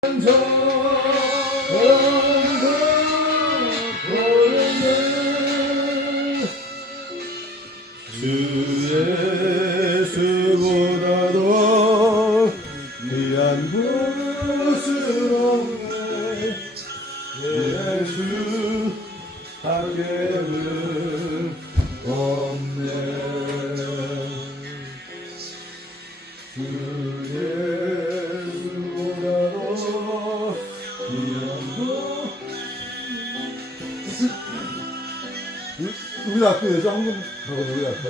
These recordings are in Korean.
주 예수보다도 귀한 곳은 없네. 예수 밖에는 없네. 주 예수보다도 귀한 곳. 우리 앞에서 한번 하고 우리 앞에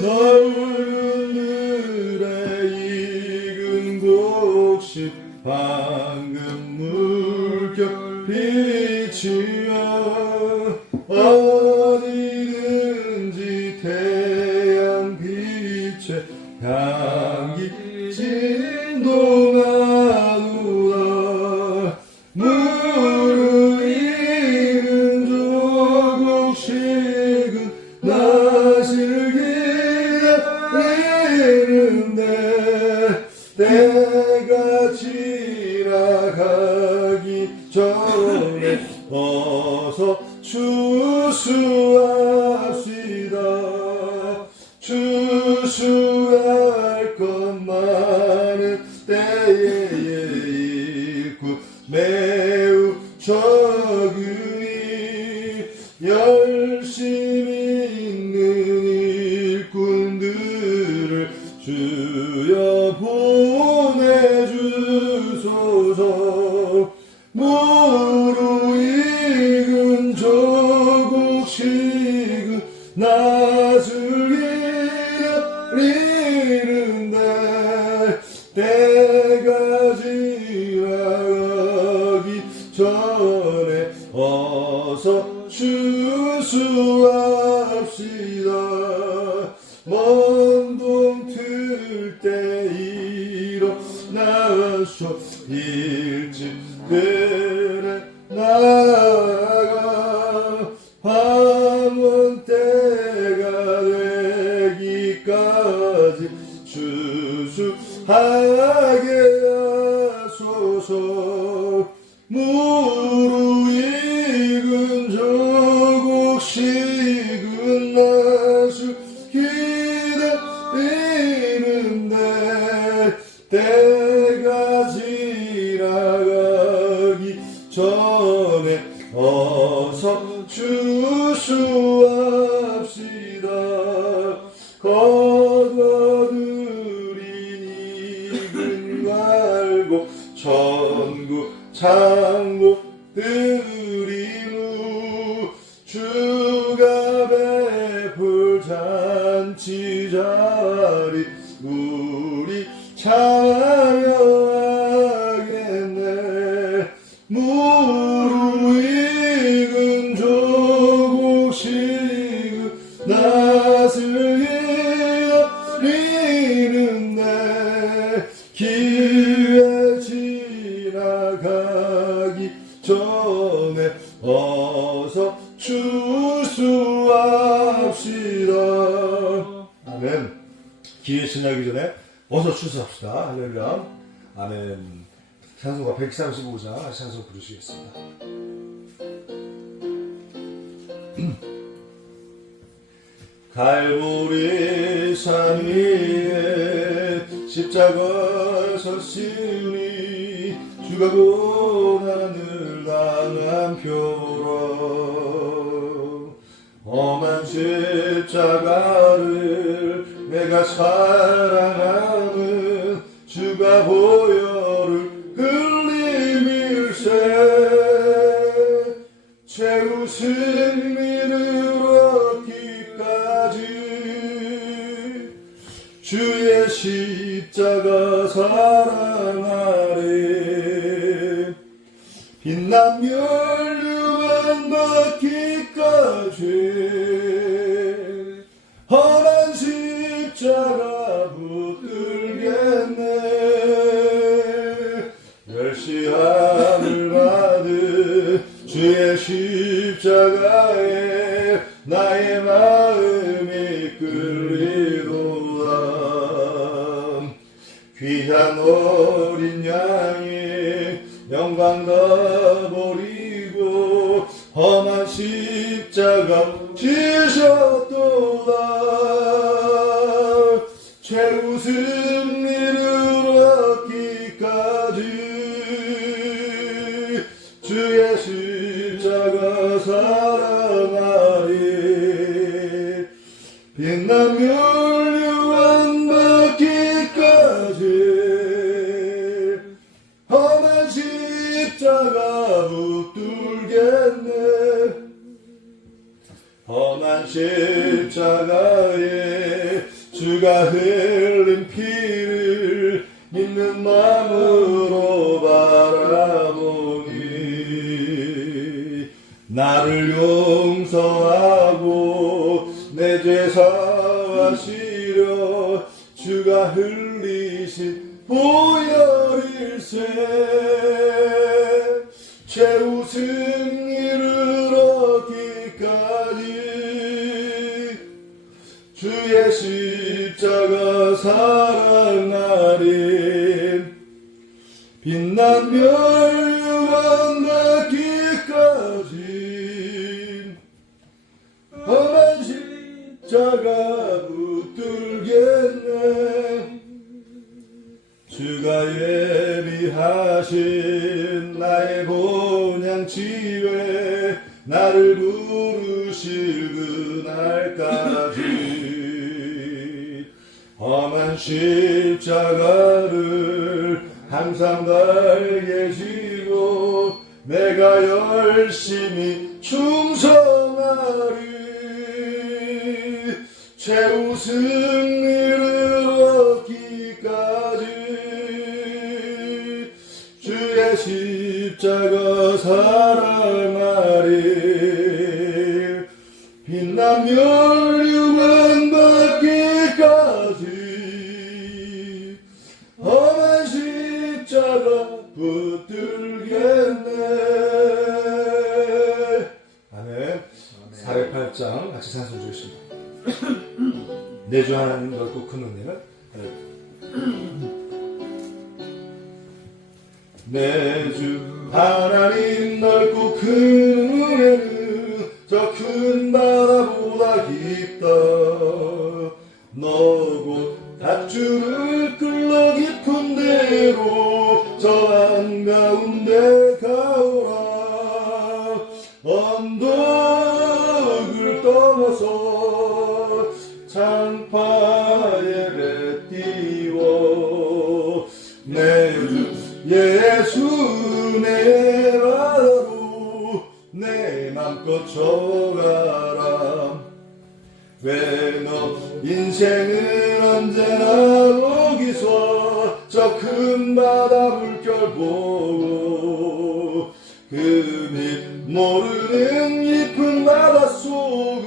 넓은 늘의 익은 곡식 방금 물결 비치며 어디든지 태양 빛에 향기 진동하노라. 무르익은 조국식은 낯을 기다리는데 때가 지나가기 전에 어서 추수합시다. 추수할 것 많은 때에 일꾼 매우 적으니 열심히 있는 일꾼들을 주여 보내주소서. 무르익은 조국식은 낯을 기다리는데 때가 지나가기 전에 어서 추수합시다. 먼 동 틀 때 일어나서 일찍 들에 나가 밤은 때가 되기까지 추수하게 하소서. 무르익은 조국식은 낯을 기다리는데 때가 지나가기 전에 어서 추수합시다. 거둬들인 익은 말고 천국 창고들이무 주가 베풀 잔치 자리 우리 찬양하겠네. 무르익은 조국식은 낯을 기다리는데 기회 지나가기 전에 어서 추수합시다. 아멘. 기회 지나기 전에 어서 추수합시다. 할렐루야. 아멘. 찬송가 135장 찬송 부르시겠습니다. 갈보리 산 위에 십자가 섰으니 주가 고난을 당한 표로 험한 십자가를 내가 사랑하는 주가 보혈을 흘림일세 최후 승리를 얻기까지 주의 십자가 사랑하리. 빛난 멸류관 받기까지 험한 십자가 붙들겠네. 멸시함을 받은 주의 십자가에 나의 마음이 끌리도다. 귀한 어린 양의 영광 다 버리고 험한 십자가 지셨도다. 최우승 이루었기까지 주의 십자가 사랑하리. 빛난 멸류관 받기까지 험한 십자가 붙들겠네. 험한 십자가에 주가 흘린 피를 믿는 마음으로 바라보니 나를 용서하고 내 죄 사하시려 주가 흘리신 보혈일세. 최우승 이르렀기까지 주의 십자가 사랑하리. 빛난 멸류관 받기까지 험한 십자가 붙들겠네. 주가 예비하신 나의 본향 집에 나를 부르실 그날까지 험한 십자가를 항상 달게 지고 내가 열심히 충성하리. 최우승 이르렀기까지 주의 십자가 사랑하리. 빛난 멸류관 받기까지 험한 십자가 붙들겠네. 아멘. 사례팔장 같이 찬송 주겠습니다. 내 주 하나님 넓고 큰 은혜는 내 주 하나님 넓고 큰 은혜는 저 큰 바다보다 깊다. 너곧 닷줄을 끌러 깊은 데로 저 한가운데 가오라. 언덕을 떠나서 창파에 뱉띄워 내 주 예수 내 바다로 내 맘껏 쳐가라. 왜 너 인생은 언제나 거기서 저 큰 바다 물결 보고 그밑 모르는 깊은 바다 속을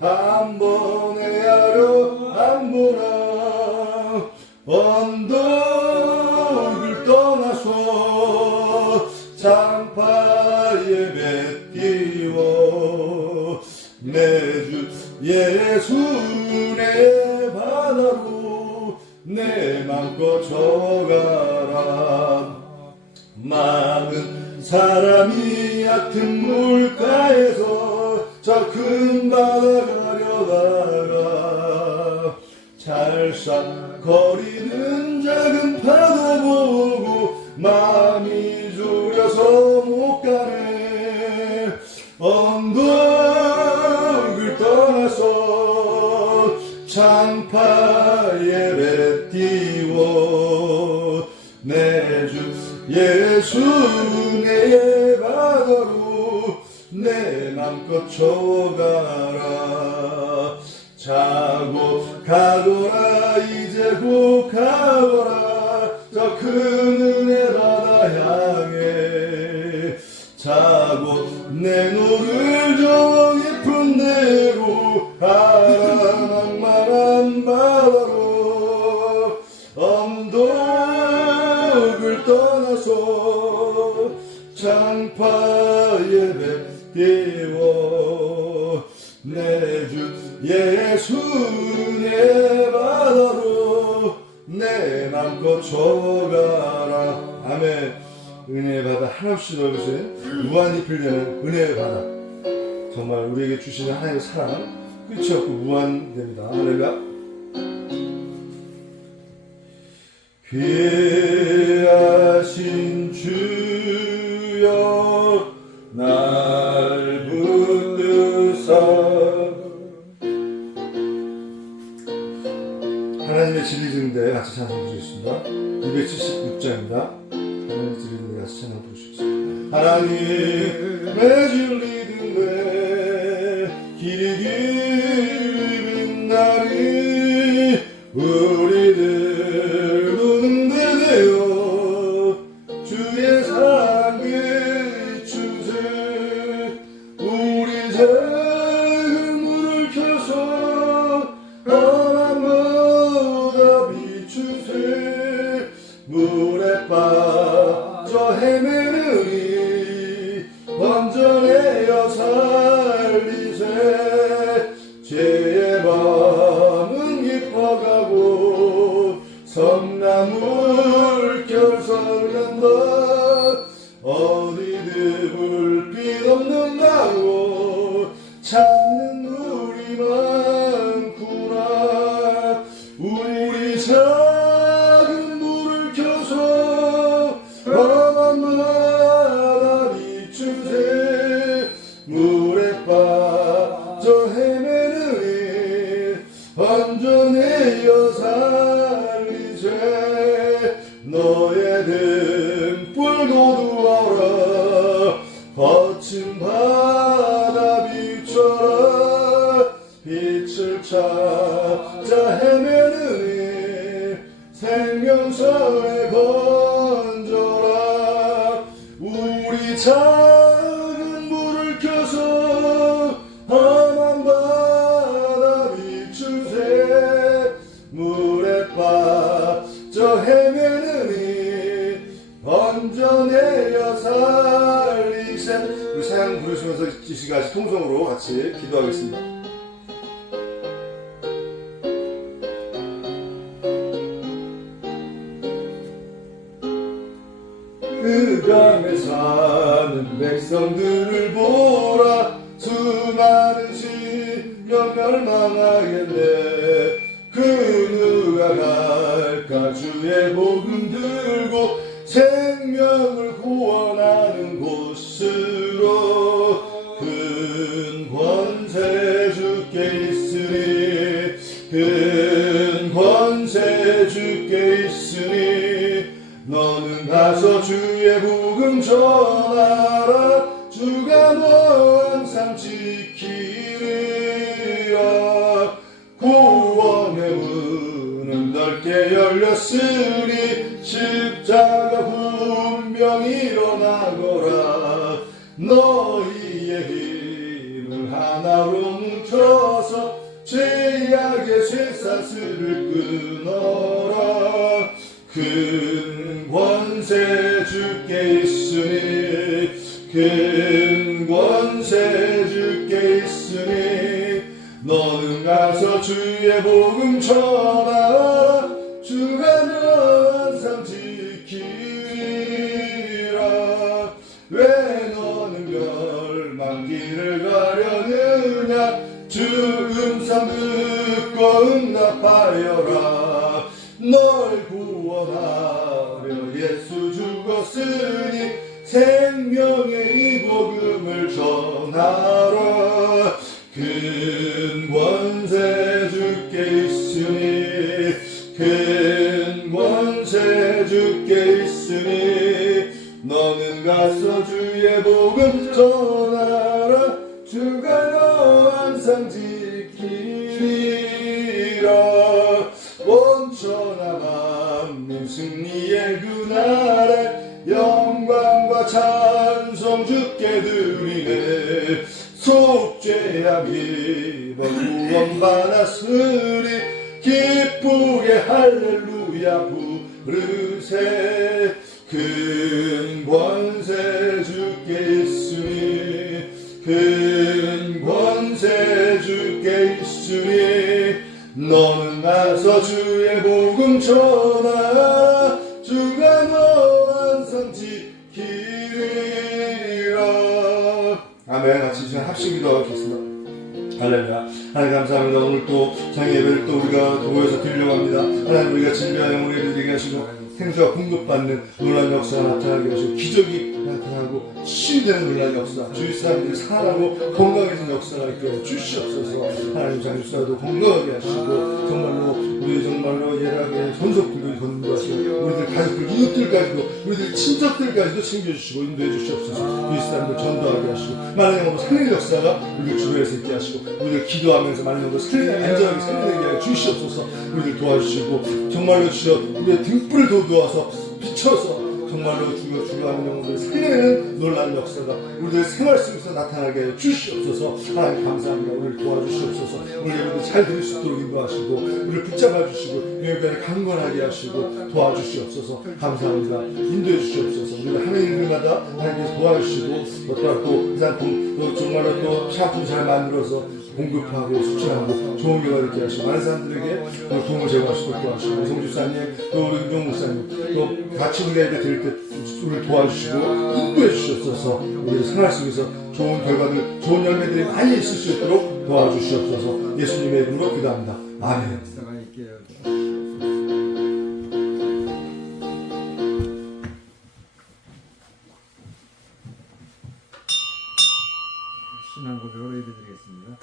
한번 헤아려 안 보나. 언덕을 떠나서 창파에 뱉띄워 내 주 예수 내 바다로 내 맘껏 쳐가라. 많은 사람이 얕은 물가에서 저 큰 바다 가려다가 찰싹거리는 작은 파도 보고 마음이 졸여서 못 가네. 언덕을 떠나서 창파에 뱉띄워 내 주 예수 내 바다로 내 맘껏 쳐가라. 자고 가거라 이제 곧 가거라 저 큰 은혜 바다 향해. 자고 내 노를 저 깊은 데로 바람만한 바다로 언덕을 떠나서 창파에 뱉띄워 내 주 예수 내 바다로 내 맘껏 줘가라. 아멘. 은혜의 바다 한없이 넓으신 무한히 풀려는 은혜의 바다. 정말 우리에게 주시는 하나님의 사랑 끝이 없고 무한됩니다. 할렐루야. 귀하신 주여 날 붙드사. 하나님의 진리 증대 같이 찬송 부르겠습니다. 276장입니다. 하나님의 진리 증대 같이 찬송 부르겠습니다. 하나님의 진리 증대 길이 빛나리 우리들 눈 되되어 주의 사랑 비추세. 우리 작은 물을 켜서 바람보다 비추세. 물에 빠져 헤매느니 번전하여 살리세. 죄의 밤은 깊어가고 성나물 결설난다. 어디든 불빛 없는 나고 찾는 우리 많구나. 우리 작은 불을 켜서 밤마다 비추세. 물에 빠져 헤매느니 완전하여 살리세. 너의 등불 도두어라 거친 바다 비춰라. 빛을 찾아 헤매느니 생명사에 건져라. 우리 작은 불을 켜서 험한 바다 비추세. 물에 빠져 헤매느니 번전하여 살리세. 우리 사양 부르시면서 이 시간 통성으로 같이 기도하겠습니다. 그 강에 사는 백성들을 보라. 수많은 심령 멸망하겠네. 그 누가 갈까 주의 복음 들고 생명을 구원하는 곳으로. 큰 권세 주께 있으니 큰 권세 주께 있으니 너는 가서 주의 복음 전하라. 주가 너 항상 지키리라. 구원의 문은 넓게 열렸으니 십자가 분명히 일어나거라. 너희의 힘을 하나로 뭉쳐서 죄악의 쇠사슬을 끊어라. 큰 권세 주께 있으니 큰 권세 주께 있으니 너는 가서 주의 복음 전하라. 주가 너 항상 지키리라. 왜 너는 멸망길을 가려느냐. 주 음성 듣고 응답하여라. 널 구원하려 예수 죽었으니 생명의 이 복음을 전하라. 큰 권세 주께 있으니 큰 권세 주께 있으니 너는 가서 주의 복음 전하라. 주가 너 항상 지키리라. 원천하 만민 승리의 그날에 영광과 찬송 주께 드리네. 속죄함 입어 구원받았으니 기쁘게 할렐루야 부르세. 큰 권세 주께 있으니 큰 권세 주께 있으니 너는 가서 주의 복음 전하라 주가 너 항상 지키리라. 아멘. 같이 시간 합심 기도하겠습니다. 할렐루야. 하나님 감사합니다. 오늘 또 장애 예배를 또 우리가 모여서 드리려고 합니다. 하나님 우리가 진리와 영혼을 드리게 하시고 생수가 공급받는 놀라운 역사가 나타나게 하시고 기적이 나타나고 치유되는 놀라운 역사, 주위 사람들이 살아나고 건강해진 역사가 있게 주시옵소서. 하나님 장유사도 건강하게 하시고 정말로 우리 정말로 예락의 손속들도 건강하시고 우리들 가족들, 이웃들까지도 우리들 친척들까지도 챙겨주시고 인도해 주시옵소서. 주위 사람들 전도하게 하시고 많은 영혼으로 살리는 역사가 우리들 주변에서 있게 하시고 우리들 기도하면서 많은 영혼으로 안전하게 살리게 하여 주시옵소서. 우리들 도와주시고 정말로 주여 우리의 등불을 도와서 비춰서 정말로 주요하는 영혼들을 살려내는 놀라운 역사가 우리들 생활 속에서 나타나게 하여 주시옵소서. 하나님 감사합니다. 우리를 도와주시옵소서. 우리 여러분들 잘 들을 수 있도록 인도하시고 우리를 붙잡아 주시고 여기까지 강건하게 하시고 도와주시옵소서. 감사합니다. 인도해 주시옵소서. 우리가 하는 일마다 하나님께서 도와주시고 또 이상품 또 정말로 또 샤프도 잘 만들어서 공급하고 수출하고 좋은 결과 있게 하시고 많은 사람들에게 도움을 제공하시고 도와주시고 성주사님 또 우리 윤종 목사님 또 같이 우리가 예배 드릴 때 우리를 도와주시고 인도해 주시옵소서. 우리 생활 속에서 좋은 결과들 좋은 열매들이 많이 있을 수 있도록 도와주시옵소서. 예수님의 이름으로 기도합니다. 아멘. 신앙 고백으로 예배드리겠습니다.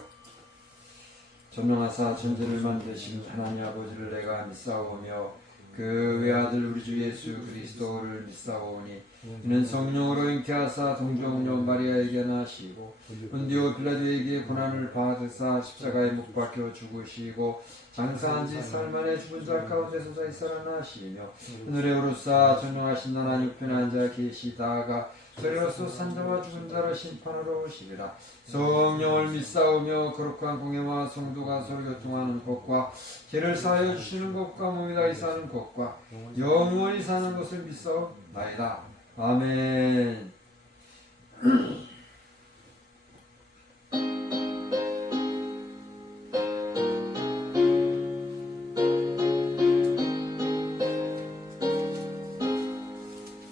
전능하사 천지를 만드신 하나님 아버지를 내가 믿사오며 그 외아들 우리 주 예수 그리스도를 믿사오니 이는 성령으로 잉태하사 동정녀 마리아에게 나시고 본디오 빌라도에게 고난을 받으사 십자가에 못 박혀 죽으시고 장사한 지 사흘 만에 죽은 자 가운데서 다시 살아나시며 하늘에 오르사 전능하신 하나님 우편에 앉아 계시다가 그리로서 산자와 죽은 자를 심판하러 오시리라. 성령을 믿사오며 거룩한 공예와 성도가 서로 교통하는 것과 죄를 사하여 주시는 것과 몸이 다시 사는 것과 영원히 사는 것을 믿사옵나이다. 아멘.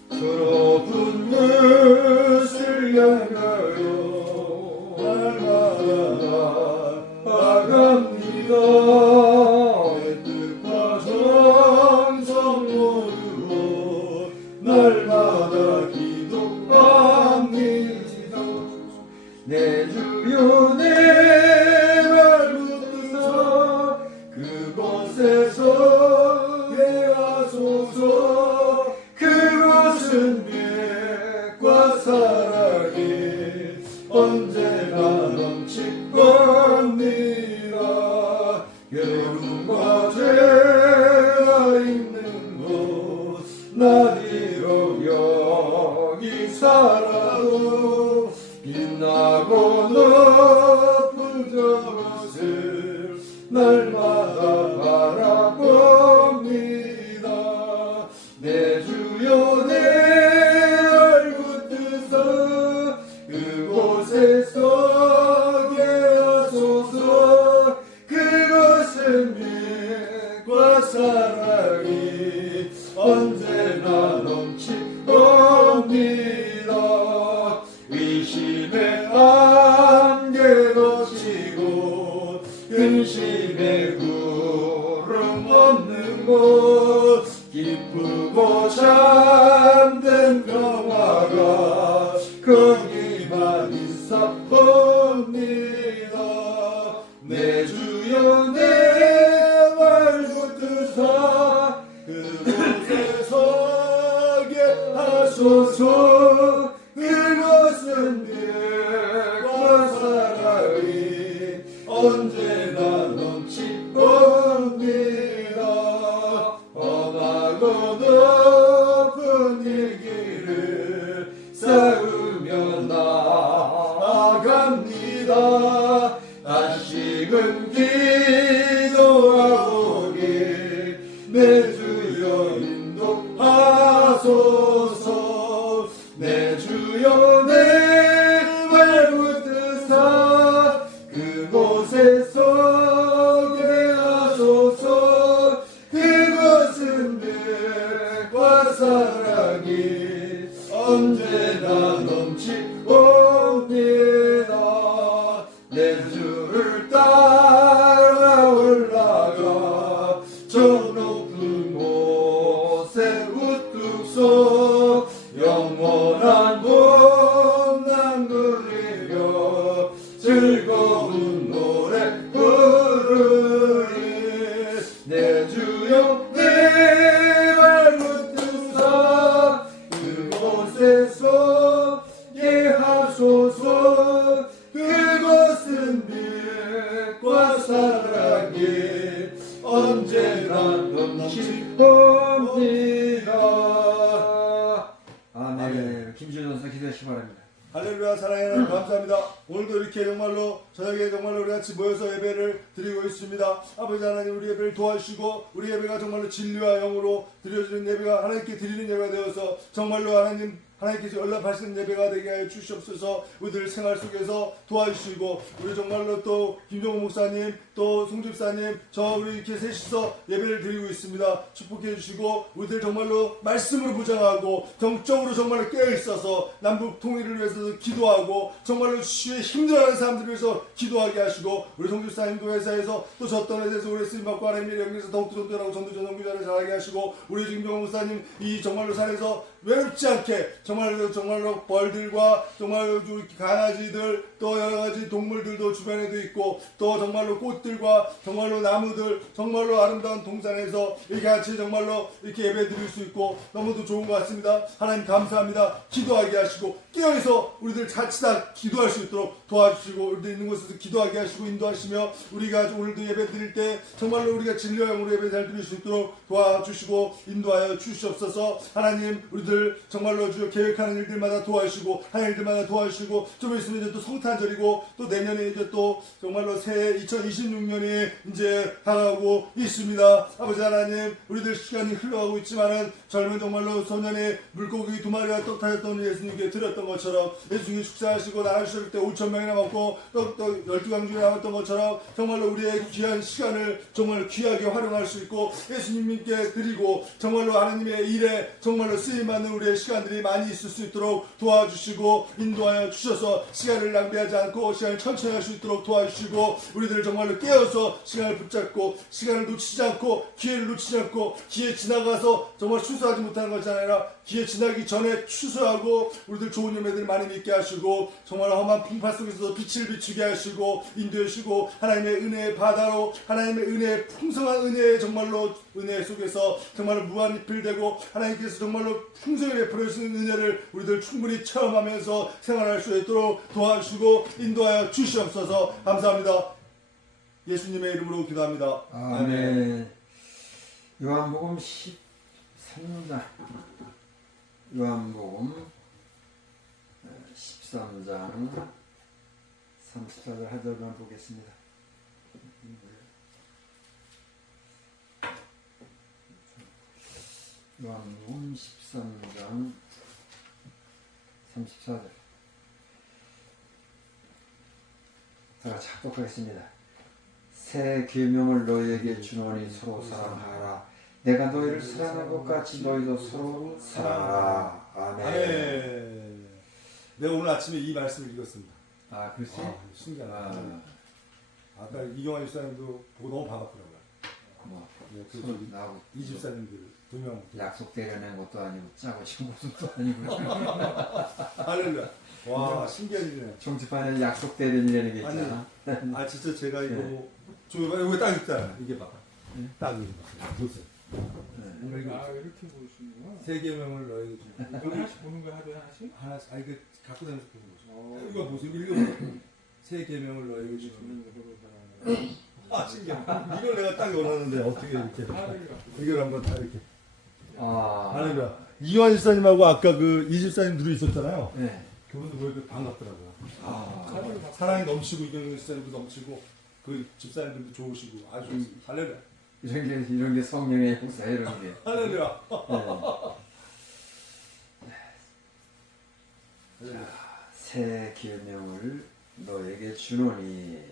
더러운 것을 향하여 날마다 나갑니다. 내 뜻과 정성 모두 날마다 기도합니다. 내 주여 내 말 붙드사 그곳에서 예하소서. 그곳은 빛과 사랑이 언제나 넘칠 겁니다. 괴로움과 죄가 있는 곳 나리로 여기 살아도 빛나고 높은 저것을 날마다 바라봅니다. 내 주여 내 얼굴 뜨서 그곳에 서게 하소서. 그곳은 빛과 사랑이 언제나 넘칠 겁니다. 의심의 안개도 지고 근심의 구름 없는 곳 기쁘고 참된 평화가 거기만 있사옵니다. 내 주여 내 말 붙드사 그곳에 서게 하소서. 그것은 빛과 사랑이 언제나 넘칠 겁니다. 험하고 높은 이 길을 쌓으며 나아갑니다. 다시금 기도하오니 내 주여 인도하소서. 내 사랑이 언제나 넘치옵니다. 내 주를 따라 올라가 저 높은 곳에 우뚝 서 영원한 봄날 누리며 즐거운 노래 부르리. 내 주여 내 발을 뜨사 그곳에서 예하소서. 그것은 빛과 사랑이 언제나 넘치옵니다. 아멘. 김준호 선수 기도하시기 바랍니다. 할렐루야. 사랑하는 하나님 감사합니다. 오늘도 이렇게 정말로 저녁에 정말로 우리 같이 모여서 예배를 드리고 있습니다. 아버지 하나님 우리 예배를 도와주시고 우리 예배가 정말로 진리와 영으로 드려지는 예배가 하나님께 드리는 예배가 되어서 정말로 하나님께서 연락하시는 예배가 되게 하여 주시옵소서. 우리들 생활 속에서 도와주시고 우리 정말로 또 김종호 목사님 또 송집사님 저 우리 이렇게 셋이서 예배를 드리고 있습니다. 축복해 주시고 우리들 정말로 말씀으로 무장하고 정적으로 정말로 깨어있어서 남북 통일을 위해서 기도하고 정말로 주의 힘들어하는 사람들을 위해서 기도하게 하시고 우리 송집사님도 회사에서 또 저 떠나에 대해서 우리 쓰임받고 하나님의 영에서 더욱더 전도하고 전도전원기자를 잘하게 하시고 우리 김종호 목사님 이 정말로 산에서 외롭지 않게 정말로 벌들과 정말로 강아지들 또 여러 가지 동물들도 주변에도 있고 또 정말로 꽃들과 정말로 나무들 정말로 아름다운 동산에서 이렇게 같이 정말로 이렇게 예배 드릴 수 있고 너무도 좋은 것 같습니다. 하나님 감사합니다. 기도하게 하시고 깨어서 우리들 같이 다 기도할 수 있도록 도와주시고 우리들 있는 곳에서 기도하게 하시고 인도하시며 우리가 오늘도 예배 드릴 때 정말로 우리가 진리와 영으로 예배 잘 드릴 수 있도록 도와주시고 인도하여 주시옵소서. 하나님 우리들 정말로 주여 계획하는 일들마다 도와주시고 하는 일들마다 도와주시고 좀 있으면 이제 또 성탄절이고 또 내년에 이제 또 정말로 새해 2026년이 이제 다가오고 있습니다. 아버지 하나님 우리들 시간이 흘러가고 있지만은 젊은 정말로 소년의 물고기 2마리와 떡 타셨던 예수님께 드렸던 것처럼 예수님이 축사하시고 나가주실 때 5,000명이나 먹고 또 12강중에 남았던 것처럼 정말로 우리의 귀한 시간을 정말 귀하게 활용할 수 있고 예수님께 드리고 정말로 하나님의 일에 정말로 쓰임받는 우리의 시간들이 많이 있을 수 있도록 도와주시고 인도하여 주셔서 시간을 낭비하지 않고 시간을 천천히 할 수 있도록 도와주시고 우리들 정말로 깨어서 시간을 붙잡고 시간을 놓치지 않고 기회를 놓치지 않고 기회 지나가서 정말 추수하지 못하는 것이 아니라 기회 지나기 전에 추수하고 우리들 좋은 예배들 많이 믿게 하시고 정말 험한 풍파 속에서도 빛을 비추게 하시고 인도해 주시고 하나님의 은혜의 바다로 하나님의 은혜의 풍성한 은혜의 정말로 은혜 속에서 정말로 무한리필되고 하나님께서 정말로 풍성히 베풀어 주시는 은혜를 우리들 충분히 체험하면서 생활할 수 있도록 도와주시고 인도하여 주시옵소서. 감사합니다. 예수님의 이름으로 기도합니다. 아멘. 요한복음 13장 요한복음 13장 34절 하절만 보겠습니다. 요한복음 13장 34절 다 같이 합독하겠습니다. 새 계명을 너희에게 주노니 서로 사랑하라. 내가 너희를 사랑한 것 같이 너희도 서로 사랑하라. 아멘. 아멘. 내가 오늘 아침에 이 말씀을 읽었습니다. 아, 그렇지? 신기하다. 아까 이경환 집사님도 보고 너무 반갑더라고요. 뭐, 네, 그 서로 나하고 이 집사님들 2명. 약속 대려낸 것도 아니고 짜고 치는 것도 아니고 할렐루야. 와, 신기한 일이네. 정치판에 약속 대련이라는 게 아니, 있잖아. 아 진짜 제가 이거 네. 저 이거 딱 있잖아. 이게 봐봐. 네. 딱 이거 봐. 보세요. 네. 아 이렇게 보시는구나. 세 개명을 너에게 주고. 이거 하나씩 보는 거야 하루에 하나씩? 하나씩. 아 이거 갖고 다니면서 보는 거죠. 어. 이거 보세요. 읽어보세요. 세 개명을 너에게 주고. 주는 거 서로 사랑하는. 아 신기하다. 이걸 내가 딱 원하는데 어떻게 이렇게 하나를 갖고. 이걸 한번 다 이렇게. 아, 할렐루야. 이완 집사님하고 아까 그 이 집사님 둘이 있었잖아요. 네. 그분도 보니까 반갑더라고요. 아, 하나를 갖고. 사랑이 넘치고 이경영 집사님도 넘치고 그 집사님들도 좋으시고 아주 할렐루야. 이런 게 성령의 역사 이런 게. 할렐루야. 네. 새 계명을 너에게 주노니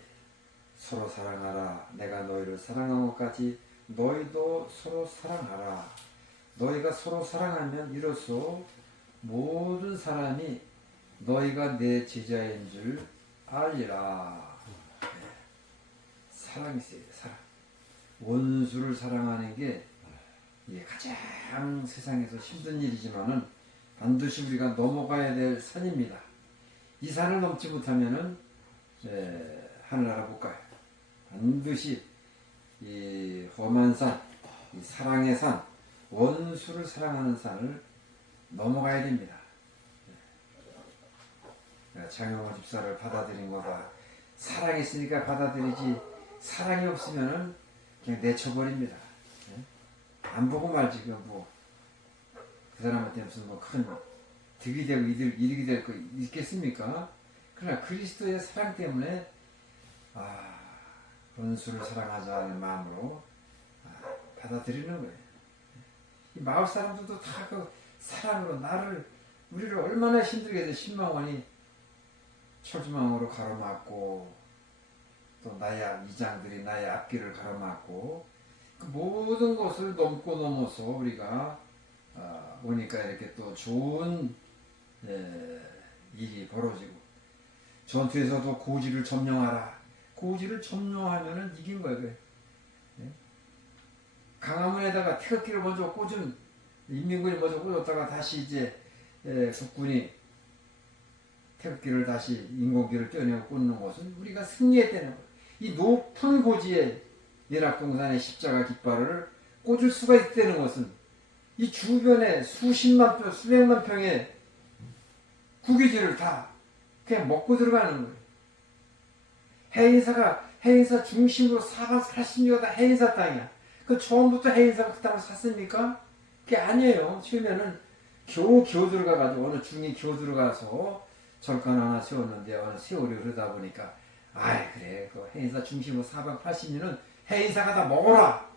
서로 사랑하라. 내가 너희를 사랑한 것 같이 너희도 서로 사랑하라. 너희가 서로 사랑하면 이로써 모든 사람이 너희가 내 제자인 줄 알리라. 네. 사랑이 있어야 돼. 사랑. 원수를 사랑하는 게 이게 가장 세상에서 힘든 일이지만은 반드시 우리가 넘어가야 될 산입니다. 이 산을 넘지 못하면은 하늘나라 못 가요. 반드시 이 험한 산, 이 사랑의 산, 원수를 사랑하는 산을 넘어가야 됩니다. 장영호 집사를 받아들인 거다. 사랑이 있으니까 받아들이지, 사랑이 없으면은 그냥 내쳐버립니다. 안 보고 말지, 그 사람한테 무슨 큰 득이 되고 이득이 될 거 있겠습니까? 그러나 그리스도의 사랑 때문에 원수를 사랑하자는 마음으로 받아들이는 거예요. 이 마을 사람들도 다 그 사랑으로 우리를 얼마나 힘들게 해서 신망원이 철조망으로 가로막고 또 나의 이장들이 나의 앞길을 가로막고 그 모든 것을 넘고 넘어서 우리가 오니까 이렇게 또 좋은 일이 벌어지고 전투에서도 고지를 점령하라. 고지를 점령하면은 이긴 거예요. 그래. 강화문에다가 태극기를 먼저 꽂은 인민군이 먼저 꽂았다가 다시 이제 국군이 태극기를 다시 인공기를 떼어내고 꽂는 것은 우리가 승리했다는 거예요. 이 높은 고지에 연합동산의 십자가 깃발을 꽂을 수가 있다는 것은 이 주변에 수십만 평, 수백만 평의 국유지를 다 그냥 먹고 들어가는 거예요. 해인사 중심으로 사방 80리가 다 해인사 땅이야. 그 처음부터 해인사가 그 땅을 샀습니까? 그게 아니에요. 처음에는 겨우 들어가가지고 어느 중이 겨우 들어가서 절간 하나 세웠는데 어느 세월이 흐르다 보니까 그래 그 해인사 중심으로 사방 80리는 해인사가 다 먹어라.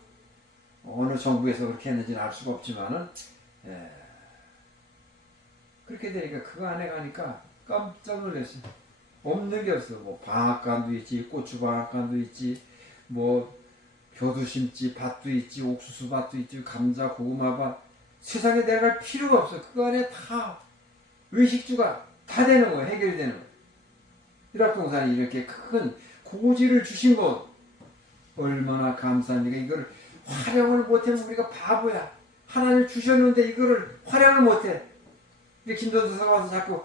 어느 정부에서 그렇게 했는지는 알 수가 없지만은 그렇게 되니까 그 안에 가니까 깜짝 놀랐어요. 없는 게 없어. 방앗간도 있지, 고추방앗간도 있지, 벼도 심지, 밭도 있지, 옥수수 밭도 있지, 감자, 고구마밭. 세상에 내가 필요가 없어. 그 안에 다 의식주가 다 되는 거예요. 해결이 되는 거예요. 일합동산이 이렇게 큰 고지를 주신 것 얼마나 감사합니까? 이걸 활용을 못하면 우리가 바보야. 하나님 주셨는데 이거를 활용을 못해. 김전도사가 와서 자꾸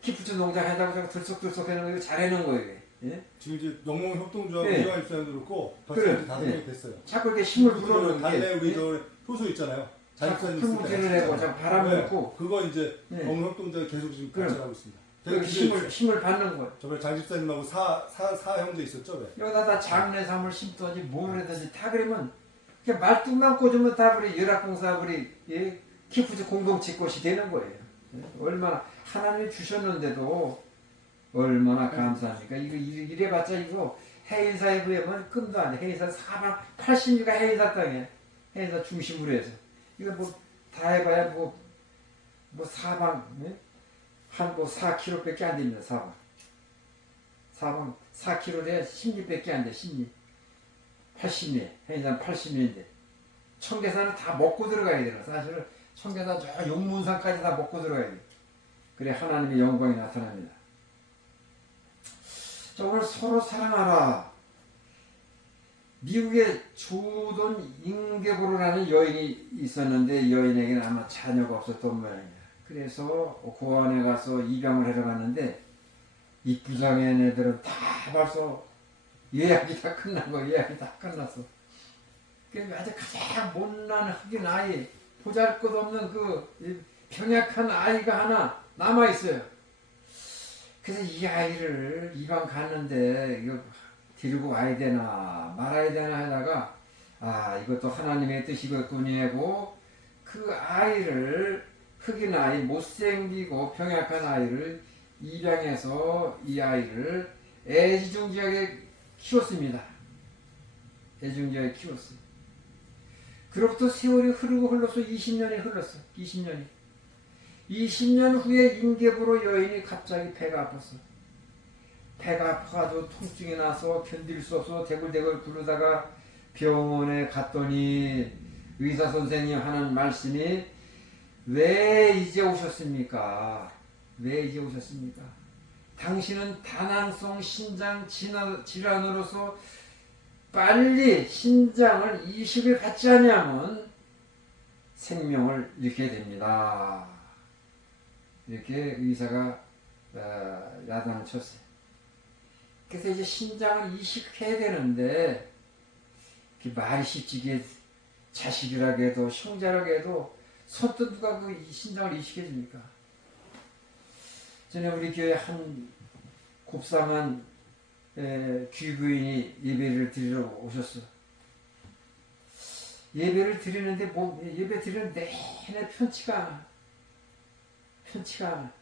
기프트 농장 해다가 자꾸 들썩들썩 하는 거 이거 잘해놓은 거예요. 지금 이제 농농협동조합 네. 이화입사도 그렇고 그래. 벌써 5명이 됐어요. 자꾸 이렇게 힘을 불어넣는 달래 우리 게 저 효소 있잖아요. 자꾸 풀무질을 내고 자꾸 바람 넣고 그거 이제 네. 농협동조합 계속 지금 그래. 같이 하고 있습니다. 그 힘을 받는 거예요. 저번에 장 집사님하고 사 형제 있었죠? 왜? 여기다 다 장례삼을 심든지 뭘 하든지 다 그러면 그냥 말뚝만 꽂으면 다 우리 열악공사 우리 기프트 공동체 것이 되는 거예요. 얼마나 하나님이 주셨는데도 얼마나 감사합니까? 이거 이래봤자 이거 해인사에 비하면 끔도 안 돼. 해인사 사방 80리가 해인사 땅이에요. 해인사 중심으로 해서 이거 다 해봐야 사방 한 4km밖에 안 됩니다. 사방 4km에 10리밖에 안 돼. 10리 80리 해인사 80리인데 청계산은 다 먹고 들어가야 돼요. 사실은 청계산 저 용문산까지 다 먹고 들어가야 돼요. 그래 하나님의 영광이 나타납니다. 자, 오늘 서로 사랑하라. 미국에 조던 잉게보르라는 여인이 있었는데 여인에게는 아마 자녀가 없었던 모양이야. 그래서 고아원에 가서 입양을 하러 갔는데 입부장의 애들은 다 벌써 예약이 다 끝난 거 예약이 다 끝났어. 그러니까 아주 가장 못난 흑인 아이 보잘것없는 그 병약한 아이가 하나 남아있어요. 그래서 이 아이를 입양 갔는데 이거 데리고 와야 되나 말아야 되나 하다가 이것도 하나님의 뜻이겠군요 하고 그 아이를 흑인 아이 못생기고 병약한 아이를 입양해서 이 아이를 애지중지하게 키웠습니다. 애지중지하게 키웠어요. 그로부터 세월이 흘러서 20년이 흘렀어. 20년 후에 인계부로 여인이 갑자기 배가 아팠어. 배가 아파가지고 통증이 나서 견딜 수 없어 대굴대굴 구르다가 병원에 갔더니 의사 선생님 하는 말씀이 왜 이제 오셨습니까? 왜 이제 오셨습니까? 당신은 다낭성 신장 질환으로서 빨리 신장을 이식을 받지 않으면 생명을 잃게 됩니다. 이렇게 의사가 야단을 쳤어요. 그래서 이제 신장을 이식해야 되는데 말이 쉽지, 이게 자식이라고 해도 형제라고 해도 선뜻 누가 그 신장을 이식해 줍니까? 전에 우리 교회 한 곱상한 귀부인이 예배를 드리러 오셨어. 예배를 드리는데 예배 드리는데 내내 편치가 않아. 편치가 않아.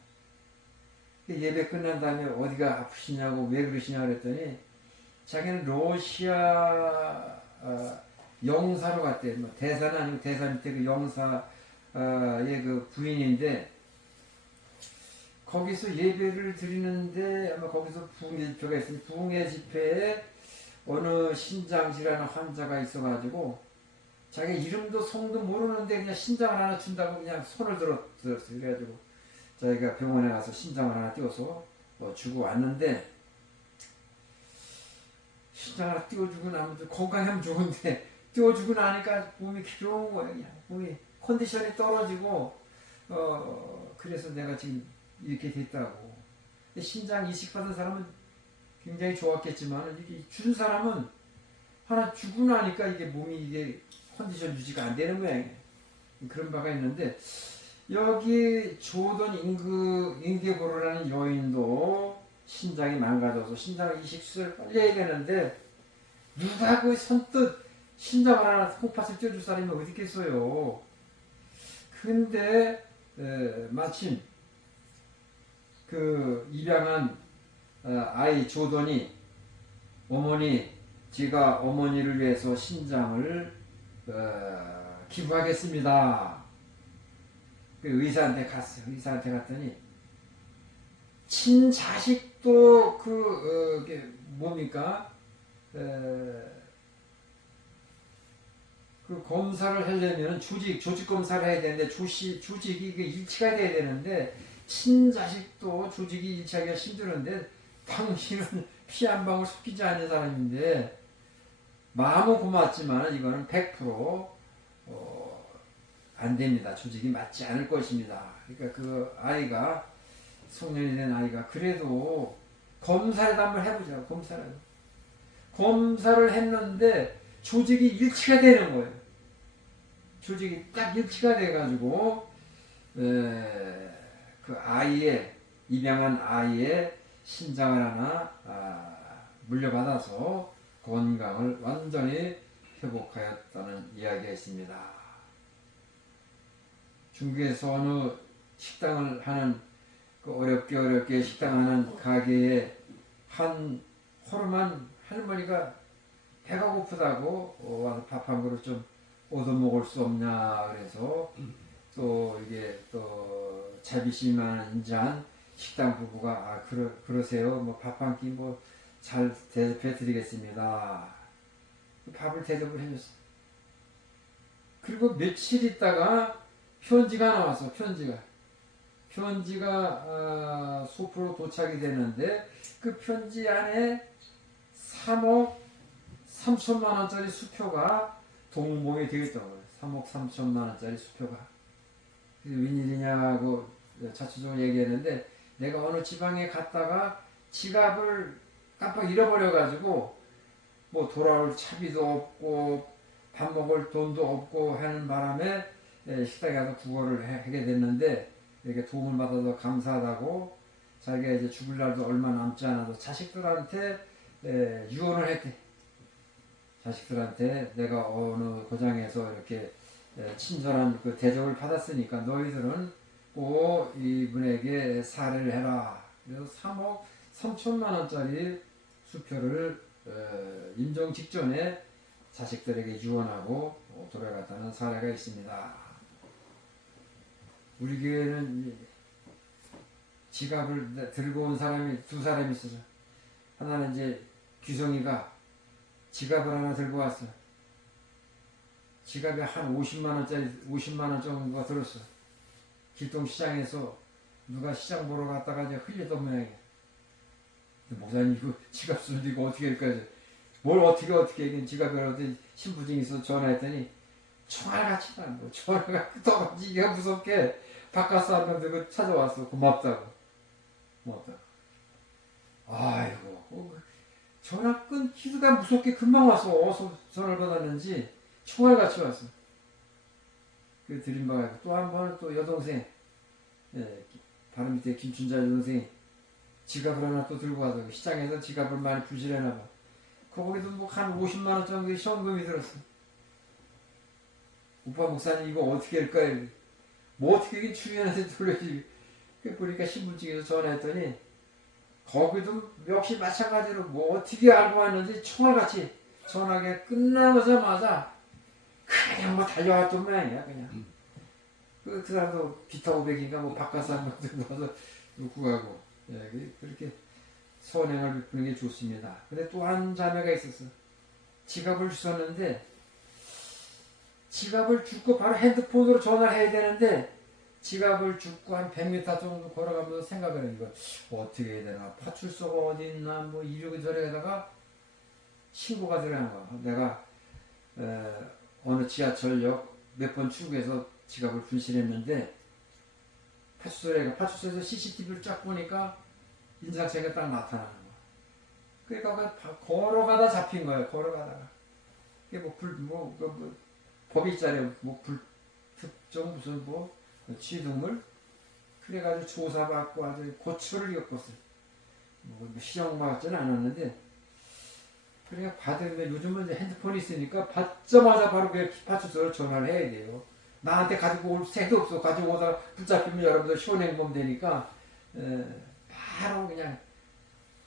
예배 끝난 다음에 어디가 아프시냐고 왜 그러시냐고 그랬더니 자기는 러시아 영사로 갔대. 뭐 대사는 아니고 대사 밑에 그 영사의 그 부인인데 거기서 예배를 드리는데 아마 거기서 부흥회 집회가 있으니 부흥회 집회에 어느 신장질환 환자가 있어가지고 자기 이름도 성도 모르는데 그냥 신장을 하나 준다고 그냥 손을 들었어요. 그래가지고 자기가 병원에 가서 신장을 하나 띄워서 주고 왔는데 신장 하나 띄워주고 나면 건강하면 좋은데 띄워주고 나니까 몸이 기러운 거예요. 그냥 몸이 컨디션이 떨어지고 그래서 내가 지금 이렇게 됐다고. 신장 이식받은 사람은 굉장히 좋았겠지만 이게 준 사람은 하나 주고 나니까 이게 몸이 이게 컨디션 유지가 안 되는 모양이에요. 그런 바가 있는데 여기 조던 인게보르라는 여인도 신장이 망가져서 신장 이식 수술을 빨리 해야 되는데 누가 그 선뜻 신장을 하나 콩팥을 띄워줄 사람이 어디 있겠어요. 근데 마침 그 입양한 아이 조던이 제가 어머니를 위해서 신장을 기부하겠습니다. 그 의사한테 갔어요. 의사한테 갔더니 친자식도 뭡니까? 그 검사를 하려면 조직 검사를 해야 되는데 조직이 일치가 돼야 되는데 친자식도 조직이 일치하기가 힘드는데 당신은 피 한 방울 섞이지 않는 사람인데 마음은 고맙지만 이거는 100% 안 됩니다. 조직이 맞지 않을 것입니다. 그러니까 그 아이가 성년이 된 아이가 그래도 검사를 한번 해보자. 검사를 했는데 조직이 일치가 되는 거예요. 조직이 딱 일치가 돼가지고 그 입양한 아이의 신장을 하나 물려받아서 건강을 완전히 회복하였다는 이야기가 있습니다. 중국에서 어느 식당을 하는 어렵게 식당하는 가게에 한 호름한 할머니가 배가 고프다고 와서 밥 한 그릇 좀 얻어 먹을 수 없냐 그래서 또 이게 또 자비심이 많은 인자한 식당 부부가 그러세요. 뭐 밥 한 끼 뭐 잘 대접해 드리겠습니다. 밥을 대접을 해줬어. 그리고 며칠 있다가 편지가 나왔어. 편지가 소포로 도착이 되는데 그 편지 안에 3억 3천만 원짜리 수표가 동봉이 되어 있더라고요. 3억 3천만 원짜리 수표가. 웬일이냐고 자초적으로 얘기했는데 내가 어느 지방에 갔다가 지갑을 깜빡 잃어버려가지고 뭐 돌아올 차비도 없고 밥 먹을 돈도 없고 하는 바람에 식당에 가서 구걸을 하게 됐는데 이렇게 도움을 받아서 감사하다고 자기가 이제 죽을 날도 얼마 남지 않아서 자식들한테 유언을 했대. 자식들한테 내가 어느 고장에서 이렇게 친절한 그 대접을 받았으니까 너희들은 꼭 이분에게 사례를 해라. 그래서 3억 3천만 원짜리 수표를 임종 직전에 자식들에게 유언하고 돌아갔다는 사례가 있습니다. 우리 교회는 지갑을 들고 온 사람이 두 사람이 있어서 하나는 이제 규성이가 지갑을 하나 들고 왔어. 지갑에 한 50만 원 정도가 들었어. 길동시장에서 누가 시장 보러 갔다가 이제 흘리던 모양이야. 목사님 이거 지갑 쓰는데 이거 어떻게 할까요? 뭘 어떻게 이게 지갑에 어디 신부증 있어 전화했더니 총알같이 난뭐 총알같이 떨어지 이게 무섭게 바깥 사람들 그 찾아왔어. 고맙다고. 아이고 전화 끊기가 무섭게 금방 왔어. 어디서 전화를 받았는지 총알같이 왔어. 그 드린 바가 있고 또 한 번은 또 여동생 바로 밑에 김춘자 여동생이 지갑을 하나 또 들고 와서 시장에서 지갑을 많이 부실해나 봐. 거기도 뭐 한 50만 원 정도의 현금이 들었어. 오빠 목사님 이거 어떻게 할까요? 뭐 어떻게 이게 주변한테 돌려주지? 보니까 신분증에서 전화했더니 거기도 역시 마찬가지로 뭐 어떻게 알고 왔는지 총알같이 전화가 끝나자마자 그냥 뭐 달려왔던 모양이야 그냥. 그 사람도 기타 500인가 뭐 바깥 사람들 와서 놓고 가고 그렇게 선행을 베푸는 게 좋습니다. 근데 또 한 자매가 있었어. 지갑을 주셨는데 지갑을 주고 바로 핸드폰으로 전화를 해야 되는데 지갑을 주고 한 100m 정도 걸어가면서 생각을 해. 이거 어떻게 해야 되나 파출소가 어디 있나 뭐 이러저러다가 신고가 들어간 거야. 내가 어느 지하철역 몇 번 출구해서 지갑을 분실했는데 파출소에서 CCTV를 쫙 보니까 인상착의가 딱 나타나는 거야. 그러니까 걸어가다 잡힌 거예요. 걸어가다가 이게 법이 있잖아요. 불특정 무슨 취득물 그래가지고 조사받고 아주 고초를 겪었어요. 시험 받지는 않았는데 그러니까 받으면 요즘은 이제 핸드폰이 있으니까 받자마자 바로 그 파출소로 전화를 해야 돼요. 나한테 가지고 올 새도 없어. 가지고 오다가 붙잡히면 여러분들 시원행범 되니까 바로 그냥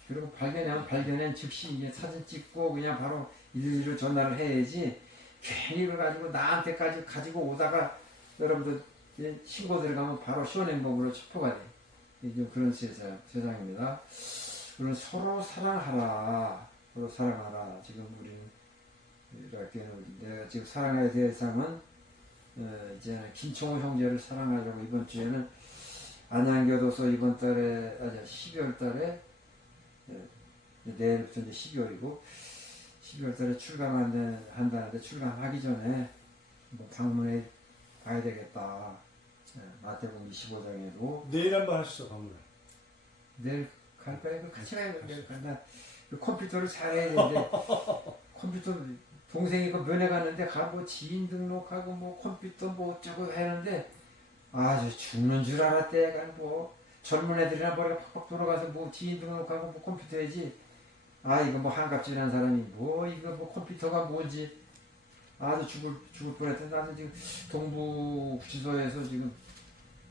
그리고 발견한 즉시 이제 사진 찍고 그냥 바로 112로 전화를 해야지 괜히 그걸 가지고 나한테까지 가지고 오다가 여러분들 신고 들어가면 바로 시원행범으로 체포가 돼. 이제 그런 세상입니다. 우리는 서로 사랑하라. 지금 우리는 이렇게 내가 지금 사랑의 대상은 이제 김총호 형제를 사랑하려고 이번 주에는 안양교도소 이번 달에 12월 달에 내일부터 이제 12월이고 12월 달에 출강한다는데 출강하기 전에 뭐 방문해 봐야 되겠다. 마태복음 25장에도 내일 한번 하시죠 방문. 내일 갈까요? 같이 가요. 내일 간다. 컴퓨터를 잘해야 되는데 컴퓨터 동생이 그 면회 갔는데 가고 지인 등록하고 뭐 컴퓨터 뭐 어쩌고 하는데 아주 죽는 줄 알았대. 뭐 젊은 애들이나 머리가 팍팍 돌아가서 뭐 지인 등록하고 뭐 컴퓨터 해야지. 아 이거 뭐 한갑질한 사람이 뭐 이거 뭐 컴퓨터가 뭔지 아주 죽을 뻔했대. 나도 지금 동부구치소에서 지금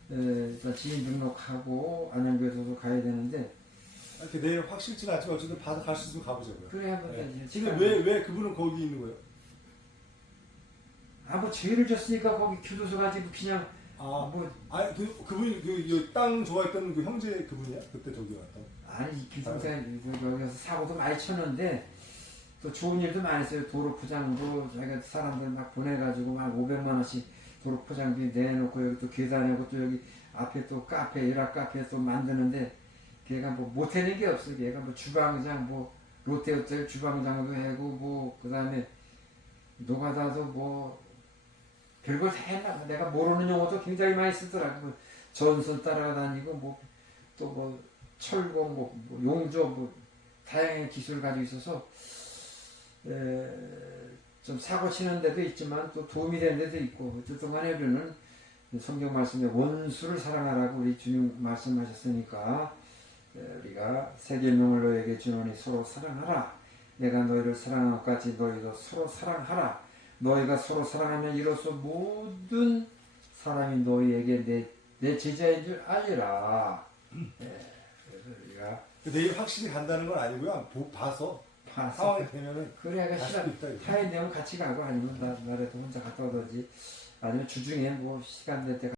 일단 지인 등록하고 안양교도소 가야 되는데. 이렇게 내일 확실치는 않지만 어쨌든 봐서 갈 수 있으면 가보자고요. 그래 한번 가지. 근데 왜 그분은 거기 있는 거예요? 뭐 죄를 졌으니까 거기 교도소 가지고 그냥 그분이 땅 좋아했던 그 형제 그분이야? 그때 저기 왔던. 아니 기동생 여기서 사고도 많이 쳤는데 또 좋은 일도 많이 했어요. 도로 포장도 자기가 사람들 막 보내가지고 막 500만 원씩 도로 포장비 내놓고 여기 또 계단하고 또 여기 앞에 또 카페 일학 카페 또 만드는데 걔가 뭐 못하는 게 없어. 걔가 뭐 주방장 뭐 롯데호텔 주방장도 하고 뭐 그다음에 노가다도 뭐 별걸 다 했나. 내가 모르는 용어도 굉장히 많이 쓰더라고. 전선 따라다니고 뭐 또 뭐 철공 뭐 용조 뭐 다양한 기술을 가지고 있어서 좀 사고 치는 데도 있지만 또 도움이 되는 데도 있고 어쨌든 간에 우리는 성경 말씀에 원수를 사랑하라고 우리 주님 말씀하셨으니까 우리가 새 계명을 너에게 주노니 서로 사랑하라. 내가 너희를 사랑한 것 같이 너희도 서로 사랑하라. 너희가 서로 사랑하면 이로써 모든 사람이 너희에게 내 제자인 줄 알리라. 그래서 우리가 내일 확실히 간다는 건 아니고요. 봐서 상황이 되면은 그래야 시간 타야 되면 같이 가고 아니면 나라도 혼자 갔다 오든지 아니면 주중에 뭐 시간 될 때